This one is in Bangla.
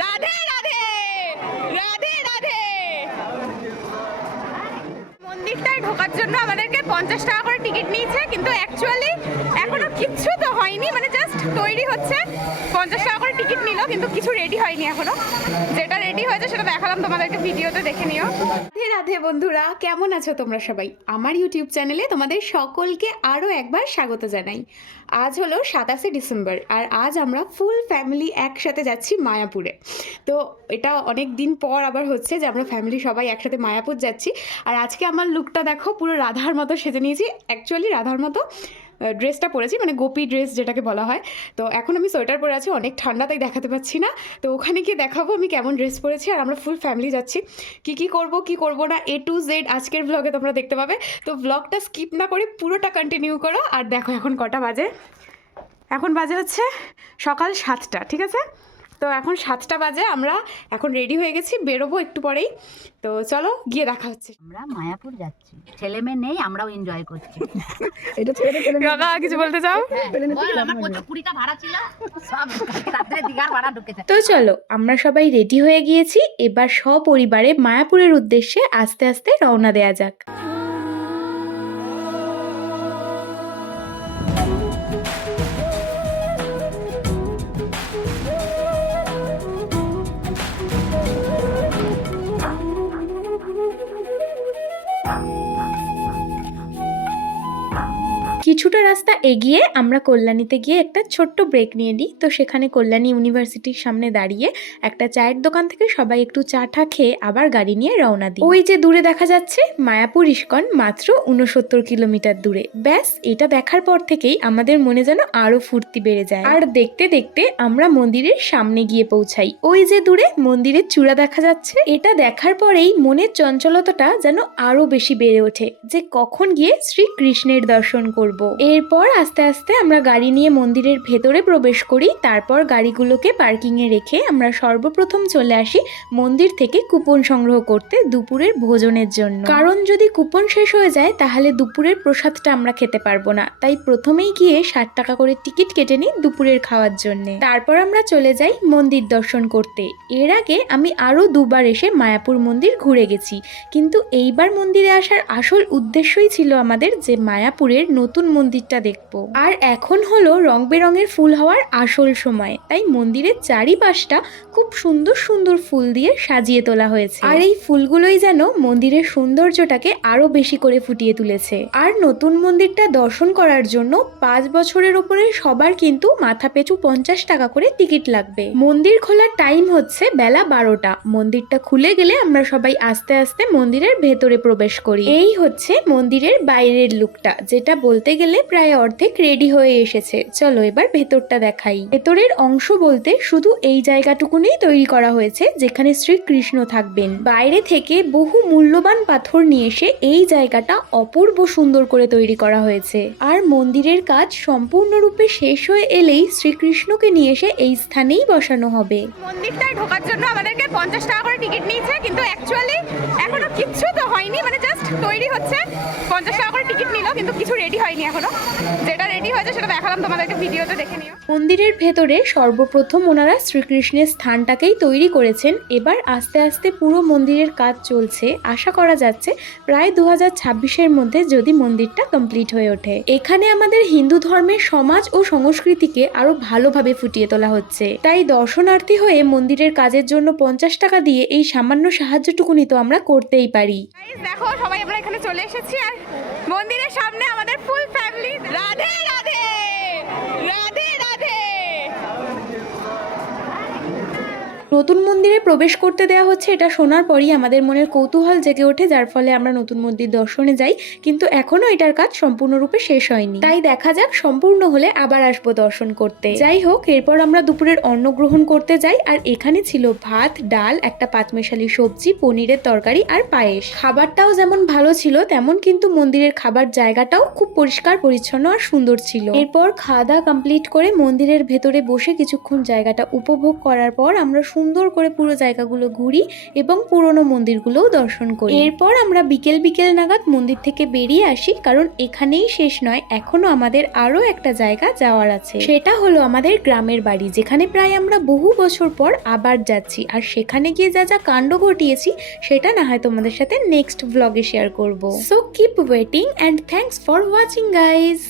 রাধে রাধে রাধে রাধে। মন্দিরটায় ঢোকার জন্য আমাদেরকে পঞ্চাশ টাকা করে টিকিট নিয়েছে, কিন্তু অ্যাকচুয়ালি এখনও কিচ্ছু তো হয়নি মানে জাস্ট তৈরি হচ্ছে। পঞ্চাশ টাকা করে টিকিট নিল, কিন্তু কিছু রেডি হয়নি এখনও। যেটা রেডি হয়েছে সেটা দেখালাম তোমাদেরকে, ভিডিওতে দেখে নিও। রাধে বন্ধুরা, কেমন আছো তোমরা সবাই? আমার ইউটিউব চ্যানেলে তোমাদের সকলকে আরও একবার স্বাগত জানাই। আজ হলো সাতাশে ডিসেম্বর আর আজ আমরা ফুল ফ্যামিলি একসাথে যাচ্ছি মায়াপুরে। তো এটা অনেক দিন পর আবার হচ্ছে যে আমরা ফ্যামিলি সবাই একসাথে মায়াপুর যাচ্ছি। আর আজকে আমার লুকটা দেখো, পুরো রাধার মতো সেজে নিয়েছি। অ্যাকচুয়ালি রাধার মতো ড্রেসটা পরেছি মানে গোপি ড্রেস যেটাকে বলা হয়। তো এখন আমি সোয়েটার পরে আছি, অনেক ঠান্ডা তাই দেখাতে পাচ্ছি না। তো ওখানে গিয়ে দেখাবো আমি কেমন ড্রেস পরেছি আর আমরা ফুল ফ্যামিলি যাচ্ছি। কি কি করব কি করব না এ টু জেড আজকের ব্লগে তোমরা দেখতে পাবে। তো ব্লগটা স্কিপ না করে পুরোটা কন্টিনিউ করো আর দেখো এখন কটা বাজে। এখন বাজে হচ্ছে সকাল সাতটা, ঠিক আছে? তো এখন সাতটা বাজে আমরা এখন রেডি হয়ে গেছি বেরোবো একটু পরেই। তো চলো গিয়ে দেখা হচ্ছে। আমরা মায়াপুর যাচ্ছি। ছেলে মেয়ে নেই আমরাও এনজয় করছি। কাকা কিছু বলতে চাও? বল, কুড়িটা ভাড়া ছিল সব দিঘার ভাড়া ঢুকেছে। তো চলো আমরা সবাই রেডি হয়ে গিয়েছি এবার সপরিবারে মায়াপুরের উদ্দেশ্যে আস্তে আস্তে রওনা দেয়া যাক। Thank you. কিছুটা রাস্তা এগিয়ে আমরা কল্যাণীতে গিয়ে একটা ছোট্ট ব্রেক নিয়ে নিই। তো সেখানে কল্যাণী ইউনিভার্সিটির সামনে দাঁড়িয়ে একটা চায়ের দোকান থেকে সবাই একটু চা টা খেয়ে আবার গাড়ি নিয়ে রওনা দিই। ওই যে দূরে দেখা যাচ্ছে মায়াপুর ইস্কন মাত্র উনসত্তর কিলোমিটার দূরে। ব্যাস, এটা দেখার পর থেকেই আমাদের মনে যেন আরও ফুর্তি বেড়ে যায়। আর দেখতে দেখতে আমরা মন্দিরের সামনে গিয়ে পৌঁছাই। ওই যে দূরে মন্দিরের চূড়া দেখা যাচ্ছে। এটা দেখার পরেই মনের চঞ্চলতাটা যেন আরও বেশি বেড়ে ওঠে যে কখন গিয়ে শ্রীকৃষ্ণের দর্শন করব। এরপর আস্তে আস্তে আমরা গাড়ি নিয়ে মন্দিরের ভেতরে প্রবেশ করি। তারপর গাড়িগুলোকে পার্কিংয়ে রেখে আমরা সর্বপ্রথম চলে আসি মন্দির থেকে কুপন সংগ্রহ করতে দুপুরের ভোজনের জন্য। কারণ যদি কুপন শেষ হয়ে যায়, তাহলে দুপুরের প্রসাদটা আমরা খেতে পারব না। তাই প্রথমেই গিয়ে ষাট টাকা করে টিকিট কেটে নিই দুপুরের খাওয়ার জন্য। তারপর আমরা চলে যাই মন্দির দর্শন করতে। এর আগে আমি আরও দুবার এসে মায়াপুর মন্দির ঘুরে গেছি। কিন্তু এইবার মন্দিরে আসার আসল উদ্দেশ্যই ছিল আমাদের যে মায়াপুরের নতুন মন্দিরটা দেখব। আর এখন হলো রং বেরঙের ফুল হওয়ার আসল সময়। তাই মন্দিরের চারিপাশটা খুব সুন্দর সুন্দর ফুল দিয়ে সাজিয়ে তোলা হয়েছে। আর এই ফুলগুলোই যেন মন্দিরের সৌন্দর্যটাকে আরও বেশি করে ফুটিয়ে তুলেছে। আর নতুন মন্দিরটা দর্শন করার জন্য পাঁচ বছরের ওপরে সবার কিন্তু মাথা পেছু পঞ্চাশ টাকা করে টিকিট লাগবে। মন্দির খোলার টাইম হচ্ছে বেলা বারোটা। মন্দিরটা খুলে গেলে আমরা সবাই আস্তে আস্তে মন্দিরের ভেতরে প্রবেশ করি। এই হচ্ছে মন্দিরের বাইরের লুকটা, যেটা বলতে গেলে প্রায় অর্ধেক রেডি হয়ে এসেছে। চলো এবার ভেতরটা দেখাই। ভেতরের অংশ বলতে শুধু এই জায়গাটুকুনেই তৈরি করা হয়েছে, যেখানে শ্রীকৃষ্ণ থাকবেন। বাইরে থেকে বহু মূল্যবান পাথর নিয়ে এসে এই জায়গাটা অপূর্ব সুন্দর করে তৈরি করা হয়েছে। আর মন্দিরের কাজ সম্পূর্ণরূপে শেষ হয়ে এলেই শ্রীকৃষ্ণকে নিয়ে এসে এই স্থানেই বসানো হবে। মন্দিরটায় ঢোকার জন্য আমাদেরকে পঞ্চাশ টাকা করে টিকিট নিয়েছে, কিন্তু অ্যাকচুয়ালি এখনও কিচ্ছু তো হয়নি মানে জাস্ট তৈরি হচ্ছে। পঞ্চাশ টাকা করে টিকিট নিল, কিন্তু কিছু রেডি হয়নি। এখনও। যেটা রেডি হয়েছে সেটা দেখালাম তোমাদেরকে ভিডিওতে দেখে নিও। মন্দিরের ভেতরে সর্বপ্রথম ওনারা শ্রীকৃষ্ণের স্থানটাকেই তৈরি করেছেন। এবার আস্তে আস্তে পুরো মন্দিরের কাজ চলছে। আশা করা যাচ্ছে প্রায় দু হাজার মধ্যে যদি মন্দিরটা কমপ্লিট হয়ে ওঠে। এখানে আমাদের হিন্দু ধর্মের সমাজ ও সংস্কৃতিকে আরও ভালোভাবে ফুটিয়ে তোলা হচ্ছে। তাই দর্শনার্থী হয়ে মন্দিরের কাজের জন্য পঞ্চাশ টাকা দিয়ে এই সামান্য সাহায্যটুকুনি তো আমরা করতেই পারি। দেখো সবাই আমরা এখানে চলে এসেছি আর মন্দিরের সামনে আমাদের ফুল ফ্যামিলি রাধে রাধে রাধে রাধে নতুন মন্দিরে প্রবেশ করতে দেওয়া হচ্ছে, এটা শোনার পরই আমাদের মনের কৌতূহল জেগে ওঠে, যার ফলে আমরা নতুন মন্দির দর্শনে যাই, কিন্তু এখনও এটার কাজ সম্পূর্ণরূপে শেষ হয়নি। তাই দেখা যাক, সম্পূর্ণ হলে আবার আসব দর্শন করতে। যাই হোক, এরপর আমরা দুপুরের অন্ন গ্রহণ করতে যাই, আর এখানে ছিল ভাত, ডাল, একটা পাঁচমেশালি সবজি, পনিরের তরকারি আর পায়েস। খাবারটাও যেমন ভালো ছিল, তেমন কিন্তু মন্দিরের খাবার জায়গাটাও খুব পরিষ্কার, পরিচ্ছন্ন আর সুন্দর ছিল। এরপর খাওয়া দাওয়া কমপ্লিট করে মন্দিরের ভেতরে বসে কিছুক্ষণ জায়গাটা উপভোগ করার পর আমরা সুন্দর করে পুরো জায়গাগুলো ঘুরি এবং পুরনো মন্দিরগুলোও দর্শন করি। এরপর আমরা বিকেল বিকেল নাগাদ মন্দির থেকে বেরিয়ে আসি, কারণ এখানেই শেষ নয় এখনও আমাদের আরও একটা জায়গা যাওয়ার আছে। সেটা হলো আমাদের গ্রামের বাড়ি, যেখানে প্রায় আমরা বহু বছর পর আবার যাচ্ছি। আর সেখানে গিয়ে যা যা কাণ্ড ঘটিয়েছি, সেটা না হয় তোমাদের সাথে নেক্সট ব্লগে শেয়ার করব। So keep waiting and thanks for watching guys